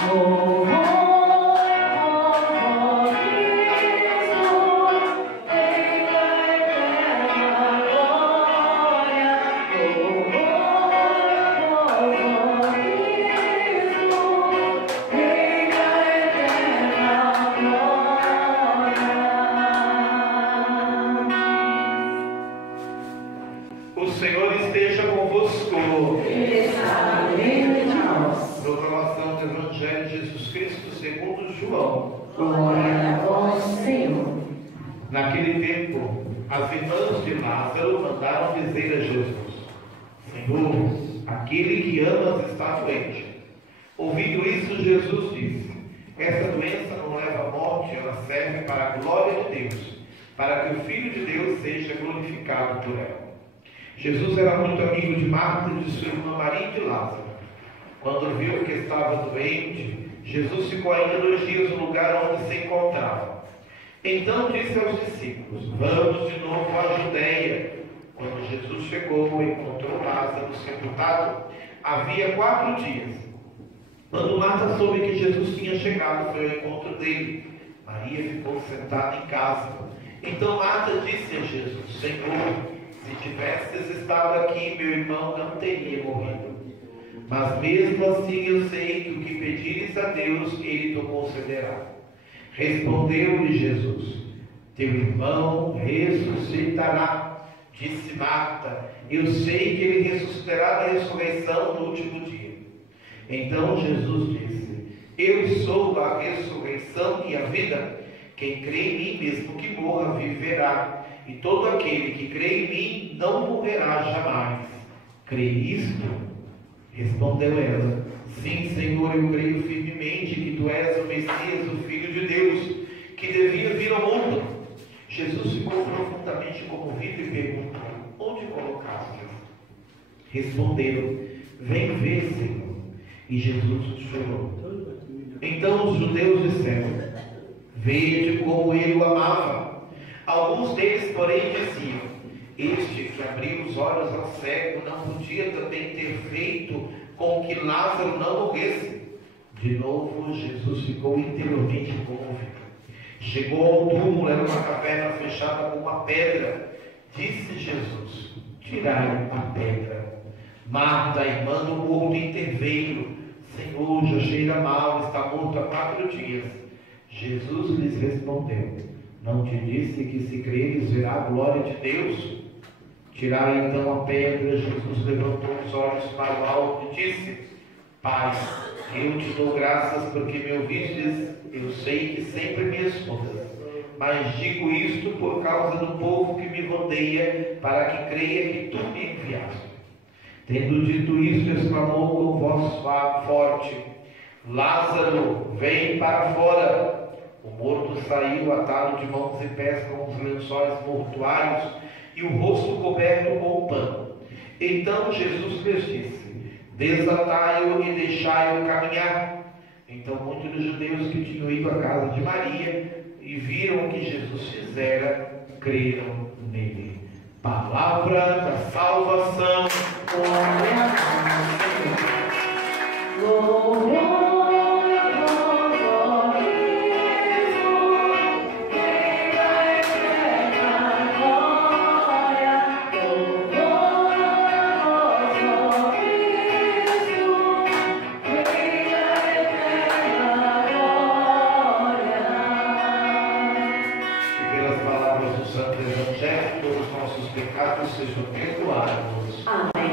O Senhor esteja convosco. Proclamação do Evangelho de Jesus Cristo segundo João. Glória a vós, Senhor. Naquele tempo, as irmãs de Lázaro mandaram dizer a Jesus: Senhor, aquele que amas está doente. Ouvindo isso, Jesus disse: essa doença não leva à morte, ela serve para a glória de Deus, para que o Filho de Deus seja glorificado por ela. Jesus era muito amigo de Marta e de sua irmã Maria e de Lázaro. Quando viu que estava doente, Jesus ficou ainda 2 dias no lugar onde se encontrava. Então disse aos discípulos: vamos de novo à Judeia. Quando Jesus chegou, encontrou Lázaro sepultado. Havia 4 dias. Quando Marta soube que Jesus tinha chegado, foi ao encontro dele. Maria ficou sentada em casa. Então Marta disse a Jesus: Senhor, se tivesses estado aqui, meu irmão não teria morrido. Mas mesmo assim eu sei que o que pedires a Deus, Ele te concederá. Respondeu-lhe Jesus: teu irmão ressuscitará. Disse Marta: eu sei que ele ressuscitará na ressurreição no último dia. Então Jesus disse: eu sou a ressurreição e a vida. Quem crê em mim, mesmo que morra, viverá. E todo aquele que crê em mim não morrerá jamais. Crê isto? Respondeu ela: sim, Senhor, eu creio firmemente que tu és o Messias, o Filho de Deus, que devia vir ao mundo. Jesus ficou profundamente comovido e perguntou: onde colocaste? Responderam: vem ver, Senhor. E Jesus chorou. Então os judeus disseram: vede como ele o amava. Alguns deles, porém, diziam: este que abriu os olhos ao cego não podia também ter feito com que Lázaro não morresse? De novo, Jesus ficou interiormente comovido. Chegou ao túmulo, era uma caverna fechada com uma pedra. Disse Jesus: tirai a pedra. Marta, irmã do morto, interveio: Senhor, já cheira mal, está morto há 4 dias. Jesus lhes respondeu: não te disse que se creres verá a glória de Deus? Tirai então a pedra. Jesus levantou os olhos para o alto e disse: Pai, eu te dou graças porque me ouvistes. Eu sei que sempre me escutas, mas digo isto por causa do povo que me rodeia, para que creia que tu me enviaste. Tendo dito isto, exclamou com voz forte: Lázaro, vem para fora. O morto saiu atado de mãos e pés com os lençóis mortuários e o rosto coberto com pano. Então Jesus lhes disse: desatai-o e deixai-o caminhar. Então muitos dos judeus que tinham ido à casa de Maria e viram o que Jesus fizera, creram nele. Palavra da salvação. Glória a Deus. Glória. Sejam perdoados. Amém.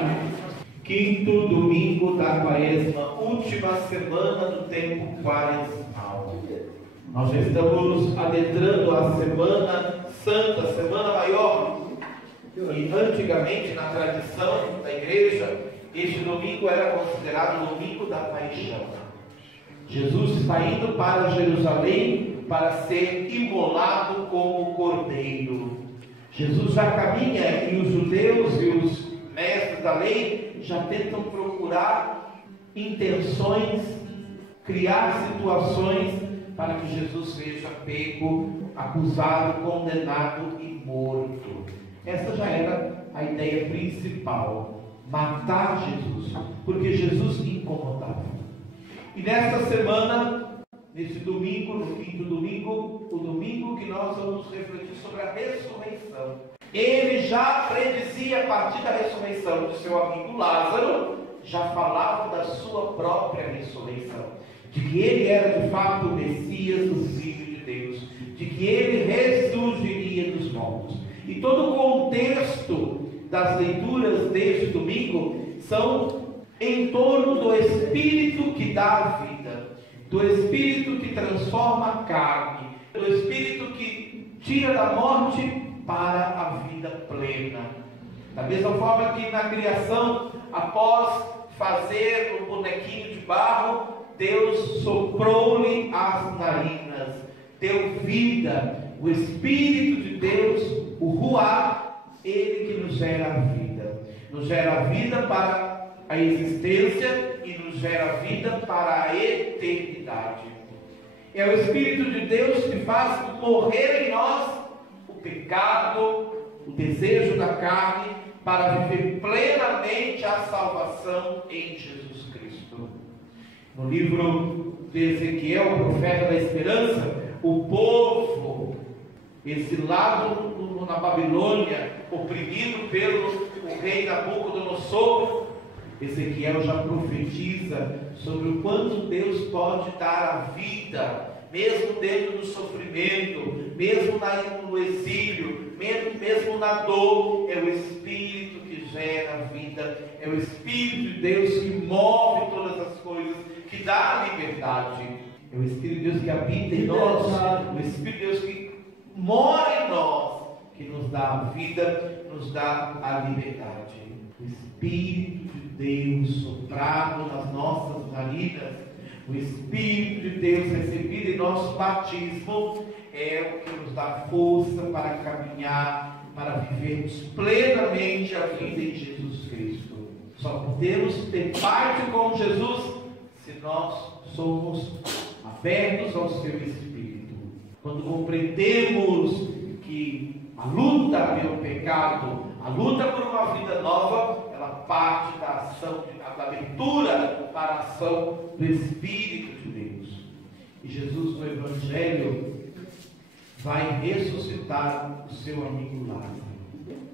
Quinto domingo da Quaresma, última semana do tempo quaresmal. Nós já estamos adentrando a Semana Santa, Semana Maior. E antigamente, na tradição da igreja, este domingo era considerado o domingo da Paixão. Jesus está indo para Jerusalém para ser imolado como cordeiro. Jesus já caminha e os judeus e os mestres da lei já tentam procurar intenções, criar situações para que Jesus seja pego, acusado, condenado e morto. Essa já era a ideia principal: matar Jesus, porque Jesus incomodava. E nesta semana, nesse domingo, no quinto domingo, o domingo que nós vamos refletir sobre a ressurreição. Ele já predizia a partir da ressurreição de seu amigo Lázaro, já falava da sua própria ressurreição, de que ele era de fato o Messias, o Filho de Deus, de que ele ressurgiria dos mortos. E todo o contexto das leituras deste domingo são em torno do Espírito que dá a vida, do Espírito que transforma a carne, do Espírito que tira da morte para a vida plena. Da mesma forma que na criação, após fazer o bonequinho de barro, Deus soprou-lhe as narinas, deu vida. O Espírito de Deus, o Ruá, ele que nos gera a vida para a existência e nos gera a vida para a eternidade. É o Espírito de Deus que faz morrer em nós o pecado, o desejo da carne, para viver plenamente a salvação em Jesus Cristo. No livro de Ezequiel, o profeta da esperança, o povo exilado na Babilônia, oprimido pelo rei Nabucodonosor, Ezequiel já profetiza sobre o quanto Deus pode dar a vida, mesmo dentro do sofrimento, mesmo no exílio, mesmo na dor. É o Espírito que gera a vida, é o Espírito de Deus que move todas as coisas, que dá a liberdade. É o Espírito de Deus que habita em nós, o Espírito de Deus que mora em nós, que nos dá a vida, nos dá a liberdade. O Espírito de Deus soprado nas nossas narinas, o Espírito de Deus recebido em nosso batismo, é o que nos dá força para caminhar, para vivermos plenamente a vida em Jesus Cristo. Só podemos ter parte com Jesus se nós somos abertos ao seu Espírito. Quando compreendemos que a luta pelo pecado, a luta por uma vida nova, ela parte da ação, da abertura para a ação do Espírito de Deus. E Jesus no Evangelho vai ressuscitar o seu amigo Lázaro.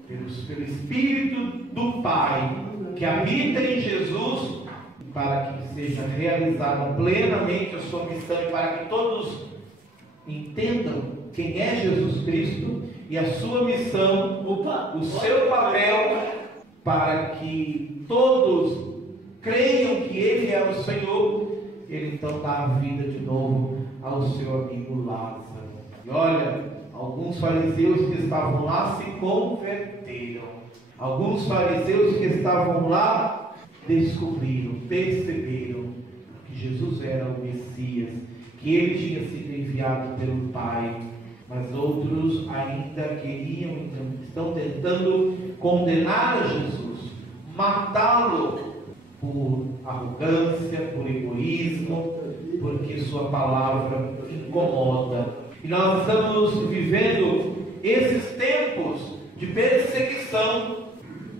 Pelo Espírito do Pai que habita em Jesus, para que seja realizada plenamente a sua missão e para que todos entendam quem é Jesus Cristo e a sua missão, o seu papel, para que todos creiam que Ele é o Senhor. Ele então dá a vida de novo ao seu amigo Lázaro. E olha, alguns fariseus que estavam lá se converteram. Alguns fariseus que estavam lá descobriram, perceberam que Jesus era o Messias, que ele tinha sido enviado pelo Pai. Mas outros ainda estão tentando condenar a Jesus, matá-lo por arrogância, por egoísmo, porque sua palavra incomoda. E nós estamos vivendo esses tempos de perseguição.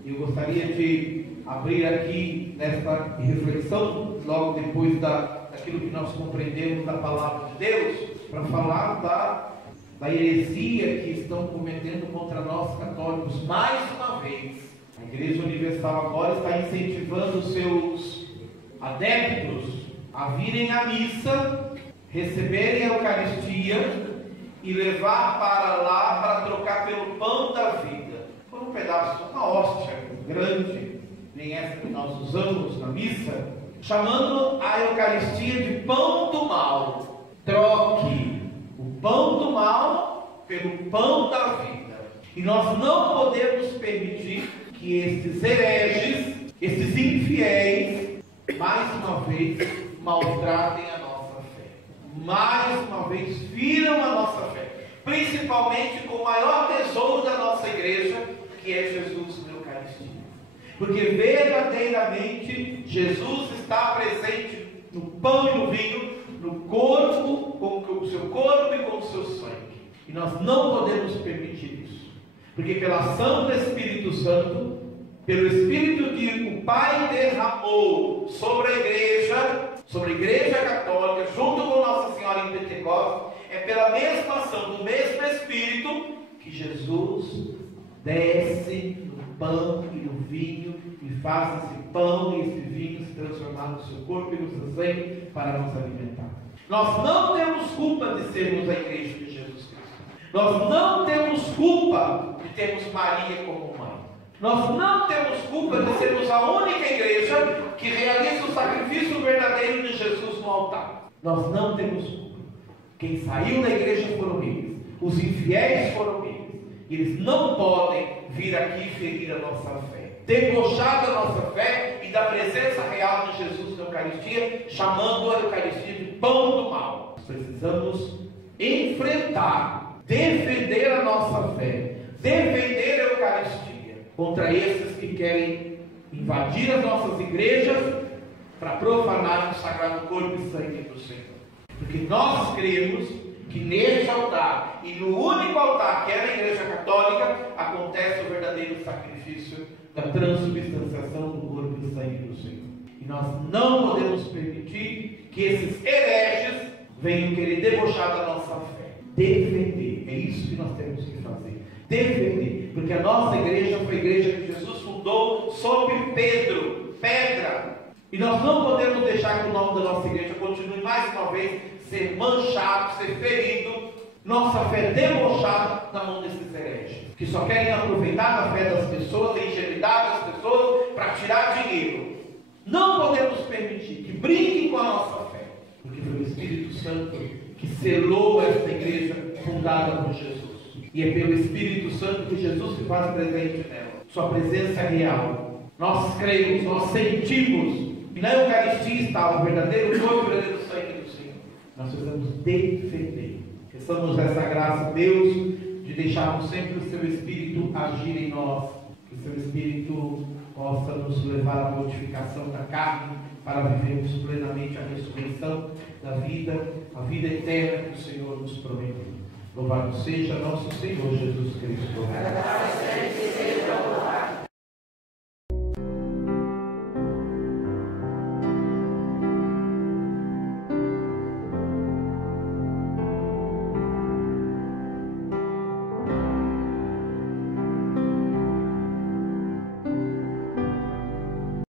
Eu gostaria de abrir aqui nesta reflexão, logo depois daquilo que nós compreendemos da palavra de Deus, para falar da heresia que estão cometendo contra nós católicos mais uma vez. A Igreja Universal agora está incentivando os seus adeptos a virem à missa, receberem a Eucaristia e levar para lá para trocar pelo pão da vida. Foi um pedaço, uma hóstia grande, nem essa que nós usamos na missa, chamando a Eucaristia de pão do mal. Troque o pão do mal pelo pão da vida. E nós não podemos permitir que esses hereges, esses infiéis, mais uma vez maltratem a nossa fé. Mais uma vez viram a nossa fé. Principalmente com o maior tesouro da nossa igreja, que é Jesus na Eucaristia. Porque verdadeiramente Jesus está presente no pão e no vinho, no corpo, com o seu corpo e com o seu sangue. E nós não podemos permitir isso. Porque pela ação do Espírito Santo, pelo Espírito que o Pai derramou sobre a Igreja Católica, junto com Nossa Senhora em Pentecostes, é pela mesma ação do mesmo Espírito que Jesus desce no pão e no vinho e faz esse pão e esse vinho se transformar no seu corpo e no seu sangue para nos alimentar. Nós não temos culpa de sermos a igreja de Jesus Cristo. Nós não temos culpa de termos Maria como mãe. Nós não temos culpa de sermos a única igreja que realiza o sacrifício verdadeiro de Jesus no altar. Nós não temos culpa. Quem saiu da igreja foram eles. Os infiéis foram eles. Eles não podem vir aqui ferir a nossa fé, debochar da nossa fé e da presença real de Jesus na Eucaristia, chamando a Eucaristia de pão do mal. Nós precisamos enfrentar, defender a nossa fé, defender a Eucaristia contra esses que querem invadir as nossas igrejas para profanar o sagrado corpo e sangue do Senhor. Porque nós cremos que neste altar, e no único altar que é na Igreja Católica, acontece o verdadeiro sacrifício da transubstanciação do corpo e sangue do Senhor. E nós não podemos permitir que esses hereges venham querer debochar da nossa fé. Defender, é isso que nós temos que fazer. Defender, porque a nossa igreja foi a igreja que Jesus fundou sob Pedro, pedra. E nós não podemos deixar que o nome da nossa igreja continue mais uma vez ser manchado, ser ferido, nossa fé debochada na mão desses hereges, que só querem aproveitar da fé das pessoas, a ingenuidade das pessoas, para tirar dinheiro. Não podemos permitir que brinquem com a nossa fé, porque foi o Espírito Santo que selou esta igreja fundada por Jesus. E é pelo Espírito Santo que Jesus se faz presente nela. Sua presença é real. Nós cremos, nós sentimos que na Eucaristia está o verdadeiro corpo e o verdadeiro sangue do Senhor. Nós precisamos defender. Peçamos essa graça, Deus, de deixarmos sempre o Seu Espírito agir em nós. Que o Seu Espírito possa nos levar à mortificação da carne, para vivermos plenamente a ressurreição da vida, a vida eterna que o Senhor nos prometeu. Louvado seja nosso Senhor Jesus Cristo.